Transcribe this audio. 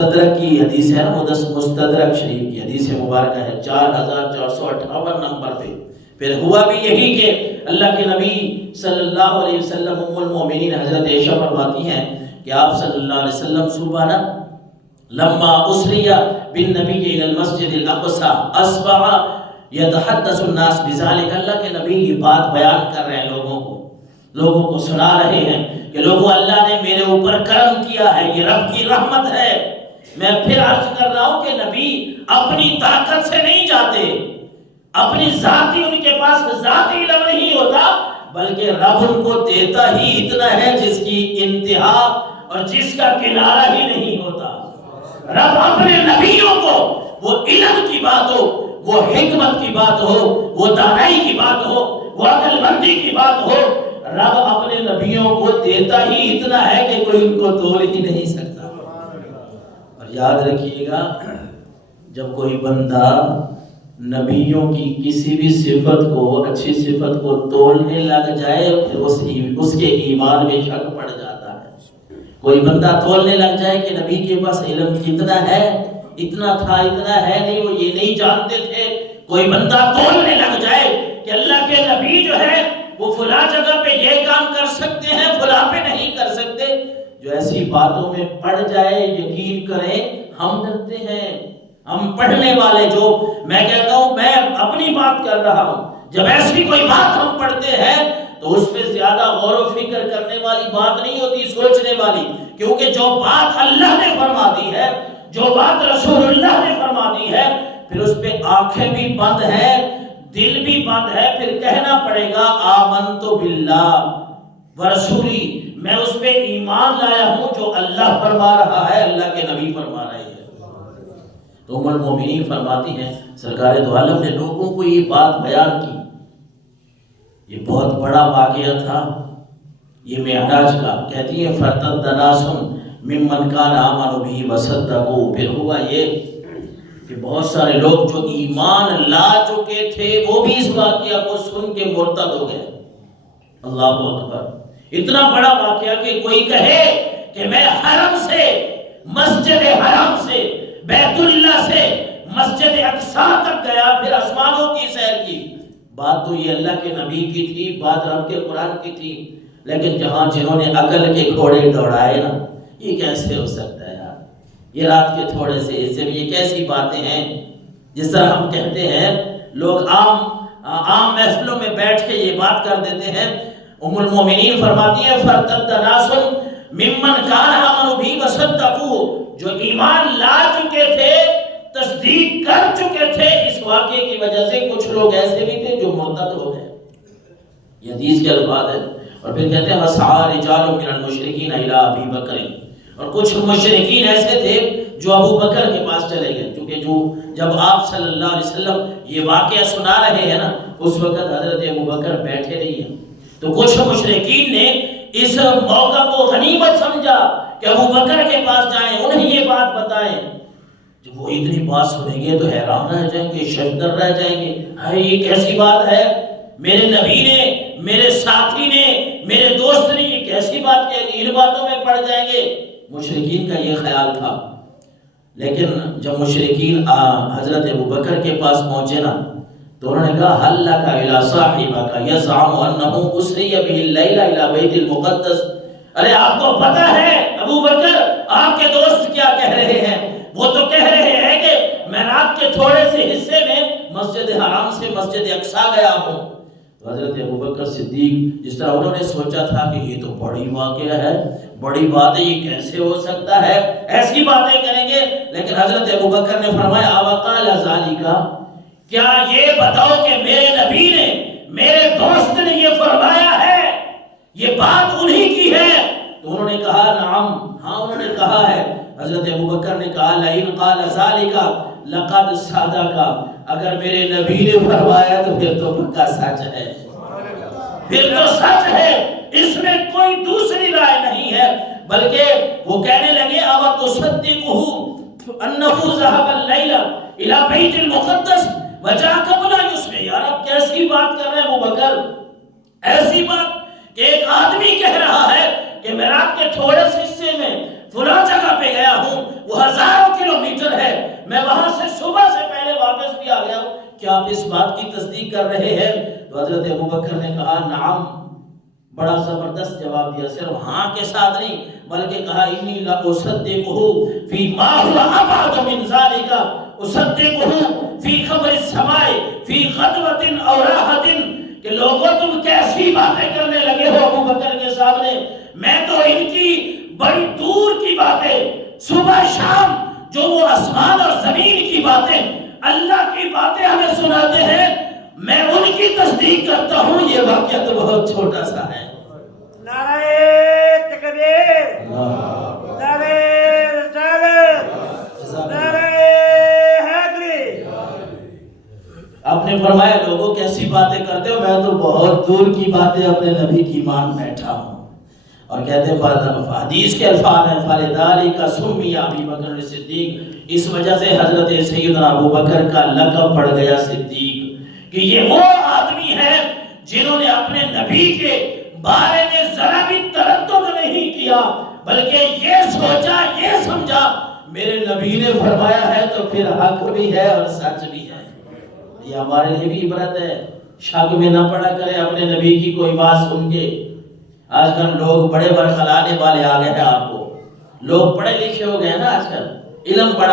مستدرک کی حدیث ہے نا، مستدرک شریف کی حدیث مبارکہ ہے 4458 نمبر پہ. پھر ہوا بھی یہی کہ اللہ کے نبی صلی اللہ علیہ وسلم ام المومنین حضرت عائشہ فرماتی ہیں کہ آپ صلی اللہ علیہ وسلم صبح نا لما اسری بالنبی الی المسجد الاقصی اصبح یتحدث الناس بذلک. اللہ کے نبی یہ بات بیان کر رہے ہیں لوگوں کو سنا رہے ہیں کہ لوگوں اللہ نے میرے اوپر کرم کیا ہے، یہ رب کی رحمت ہے. میں پھر عرض کر رہا ہوں کہ نبی اپنی طاقت سے نہیں جاتے، اپنی ذاتی ان کے پاس ذاتی علم نہیں ہوتا، بلکہ رب ان کو دیتا ہی اتنا ہے جس کی انتہا اور جس کا کنارہ ہی نہیں ہوتا. رب اپنے نبیوں کو وہ علم کی بات ہو، وہ حکمت کی بات ہو، وہ دانائی کی بات ہو، وہ عقل مندی کی بات ہو، رب اپنے نبیوں کو دیتا ہی اتنا ہے کہ کوئی ان کو تول ہی نہیں سکتا. اور یاد رکھیے گا جب کوئی بندہ نبیوں کی کسی بھی صفت کو، اچھی صفت کو تولنے لگ جائے پھر اس کے ایمان میں شک پڑ جاتا ہے. کوئی بندہ تولنے لگ جائے کہ نبی کے پاس علم کتنا ہے، اتنا تھا، اتنا ہے نہیں، وہ یہ نہیں جانتے تھے. کوئی بندہ تولنے لگ جائے کہ اللہ کے نبی جو ہے وہ فلاں جگہ پہ یہ کام کر سکتے ہیں، فلاں پہ نہیں کر سکتے، جو ایسی باتوں میں پڑ جائے یقین کریں ہم ڈرتے ہیں. ہم پڑھنے والے، جو میں کہتا ہوں میں اپنی بات کر رہا ہوں، جب ایسی کوئی بات ہم پڑھتے ہیں تو اس پہ زیادہ غور و فکر کرنے والی بات نہیں ہوتی، سوچنے والی. کیونکہ جو بات اللہ نے فرما دی ہے، جو بات رسول اللہ نے فرما دی ہے، پھر اس پہ آنکھیں بھی بند ہیں، دل بھی بند ہے، پھر کہنا پڑے گا آمنت باللہ ورسولی، میں اس پہ ایمان لایا ہوں جو اللہ فرما رہا ہے، اللہ کے نبی فرما رہے ہیں. تو ام المومنین فرماتی ہیں سرکار دو عالم نے لوگوں کو یہ بات بیان کی. یہ بہت بڑا واقعہ تھا یہ معراج کا. کہتی ہیں فرتد ناس ممن کان آمنوا بہ وصدقوا. پھر ہوا یہ کہ بہت سارے لوگ جو ایمان لا چکے تھے وہ بھی اس واقعہ کو سن کے مرتد ہو گئے. اللہ اکبر. اتنا بڑا واقعہ کہ کوئی کہے کہ میں حرم سے، مسجد حرام سے، بیت اللہ سے مسجد اقصی تک گیا، پھر آسمانوں کی سیر کی. بات تو یہ اللہ کے نبی کی تھی، بات رب کے قرآن کی تھی، لیکن جنہوں نے عقل کے گھوڑے دوڑائے نا، یہ کیسے ہو سکتا ہے یار؟ یہ رات کے تھوڑے سے یہ کیسی باتیں ہیں؟ جس طرح ہم کہتے ہیں لوگ عام محفلوں میں بیٹھ کے یہ بات کر دیتے ہیں. ام المومنین فرماتی ہیں فرتد ناس ممن کان آمنوا بہ وصدقوا. جو ایمان لا چکے تھے، تصدیق کر چکے تھے، اس واقعے کی وجہ سے کچھ لوگ ایسے بھی تھے جو مرتد ہو گئے. یہ حدیث کے الفاظ ہیں. اور پھر کہتے ہیں وَسَعَى رِجَالٌ مِّنَ الْمُشْرِكِينَ إِلَىٰ أَبِي بَكْرٍ. اور کچھ مشرکین ایسے تھے جو ابو بکر کے پاس چلے گئے، کیونکہ جب آپ صلی اللہ علیہ وسلم یہ واقعہ سنا رہے ہیں نا، اس وقت حضرت ابو بکر بیٹھے نہیں ہیں. تو کچھ مشرکین نے اس موقع کو غنیمت سمجھا کہ ابو بکر کے پاس جائیں، انہیں یہ بات بتائیں. جب وہ اتنی بات سنیں گے تو حیران رہ جائیں گے، ششدر رہ جائیں گے. ہائے یہ کیسی بات ہے؟ میرے نبی نے، میرے ساتھی نے، میرے دوست نے یہ کیسی بات کہہ دی؟ ان باتوں میں پڑ جائیں گے. مشرکین کا یہ خیال تھا. لیکن جب مشرکین حضرت ابو بکر کے پاس پہنچے نا تو انہوں نے کہا حل لک الی صاحبک یزعم انہ اسری بہ اللیل الی بیت المقدس. ارے آپ کو پتہ ہے ابو بکر آپ کے دوست کیا کہہ رہے ہیں؟ وہ تو کہہ رہے ہیں کہ میں رات کے تھوڑے سے حصے میں مسجد حرام سے مسجد اقصی گیا ہوں. تو حضرت ابو بکر صدیق جس طرح انہوں نے سوچا تھا کہ یہ تو بڑی واقعہ ہے، بڑی بات ہے، یہ کیسے ہو سکتا ہے، ایسی باتیں کریں گے. لیکن حضرت ابو بکر نے فرمایا اوقال ذالک، کیا یہ بتاؤ کہ میرے نبی نے، میرے دوست نے یہ فرمایا ہے، یہ بات انہی کی ہے؟ تو انہوں نے کہا نعم، ہاں انہوں نے کہا ہے. حضرت ابو بکر نے کہا لئن قال ذالک لقد صدق. اگر میرے نبی نے فرمایا تو پھر تو پکا سچ ہے، پھر تو سچ ہے، اس میں کوئی دوسری رائے نہیں ہے. بلکہ وہ کہنے لگے اب تصدقہ انہ ذهب اللیل الی بیت المقدس وجاء قبل یصبح. یار اب کیسی بات کر رہے ہیں ابو بکر؟ ایسی بات کہ ایک آدمی کہہ رہا ہے کہ میں رات کے تھوڑے سے حصے میں فلاں جگہ پہ گیا ہوں، وہ ہزاروں کلومیٹر ہے، میں وہاں سے صبح سے پہلے واپس بھی آ گیا ہوں، کیا آپ اس بات کی تصدیق کر رہے ہیں؟ تو حضرت ابوبکر نے کہا نعم، بڑا زبردست جواب دیا، صرف ہاں کے ساتھ نہیں بلکہ کہا انی لاصدقہ فی ما هو ابعد من ذلک، اصدقہ فی خبر السماء فی غدوۃ او راحۃ، کہ لوگوں تم کیسی باتیں کرنے لگے ہو ابوبکر کے سامنے، میں تو ان کی بڑی دور کی باتیں، صبح شام جو وہ آسمان اور زمین کی باتیں، اللہ کی باتیں ہمیں سناتے ہیں، میں ان کی تصدیق کرتا ہوں، یہ واقعہ تو بہت چھوٹا سا ہے۔ نعرہ تکبیر، نعرہ رسالت، نعرہ حیدری۔ آپ نے فرمایا لوگوں کیسی باتیں کرتے ہو، میں تو بہت دور کی باتیں اپنے نبی کی مان بیٹھا ہوں۔ اور کہتے ہیں حدیث کے الفاظ ہیں فَلِذَلِكَ سُمِّيَ أَبِي بَكْرٍ صدیق، اس وجہ سے حضرت سیدنا ابو بکر کا لقب پڑ گیا صدیق، کہ یہ وہ آدمی ہے جنہوں نے اپنے نبی کے بارے میں ذرا بھی تردد نہیں کیا، بلکہ یہ سوچا یہ سمجھا میرے نبی نے فرمایا ہے تو پھر حق بھی ہے اور سچ بھی ہے۔ یہ ہمارے لیے بھی عبرت ہے، شک میں نہ پڑا کرے اپنے نبی کی کوئی بات سن کے۔ آج کل لوگ بڑے برخلانے والے آ گئے ہیں، آپ کو لوگ پڑھے لکھے ہو گئے ہیں نا، آج کل علم بڑا